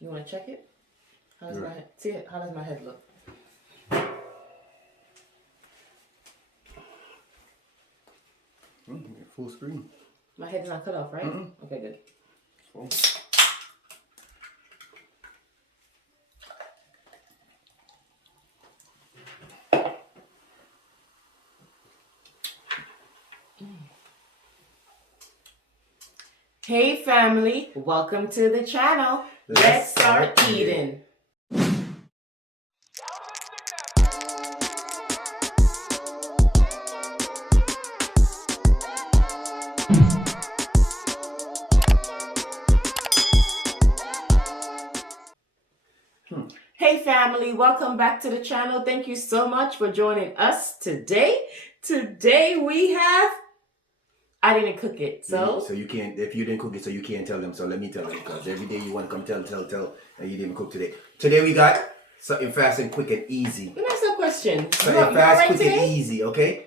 You want to check it? How does Yeah. my head? See it? How does my head look? Full screen. My head's not cut off, right? Mm-mm. Okay, good. Full. Hey family, welcome to the channel. Let's start eating. Hey family, welcome back to the channel. Thank you so much for joining us today. Today we have, I didn't cook it, so you can't, if you didn't cook it, so you can't tell them. So let me tell them, because every day you want to come tell, and you didn't cook today. Today we got something fast and quick and easy. let me ask you a question. You Something all fast, right quick today? and easy, okay?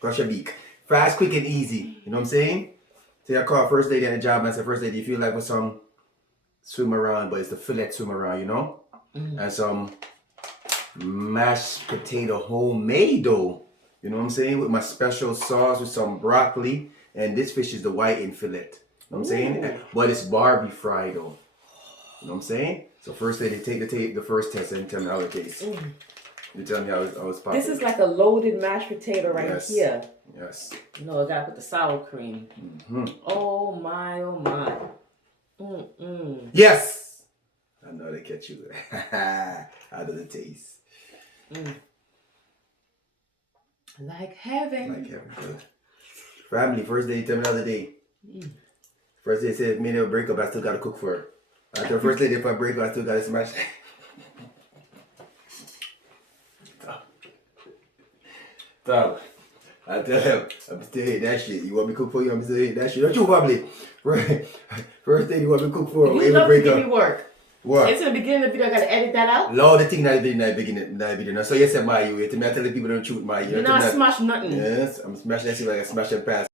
Brush your beak. Fast, quick and easy. You know what I'm saying? So I call first lady at the job and I said, first lady, if you like with some swim around, but it's the fillet swim around, you know? And some mashed potato homemade though. You know what I'm saying? With my special sauce with some broccoli. And this fish is the whiting fillet. You know what I'm saying? Ooh. But it's Barbie fried though. You know what I'm saying? So first lady, take the first test and tell me how it tastes. You tell me how it's popping. This is like a loaded mashed potato right Yes. here. Yes. No, I gotta put the sour cream. Oh my, oh my. Yes! I know they catch you. How does it taste? Like heaven. Like heaven. Good. Family, first day, tell me the other day. First day said, me and her break up, I still gotta cook for her. After the first day, if I break up, I still gotta smash. Dog. I tell him, I'm still hating that shit. You want me to cook for you? I'm still hating that shit. Don't you probably? First thing you want me to cook for her, You even love to break give me up. work. What? It's in the beginning of the video, I gotta edit that out. Lord, the thing that in the beginning. So yes, I my you. I tell the people don't shoot my you. You're not smash nothing. Yes, I'm smashing that shit like I smash that past.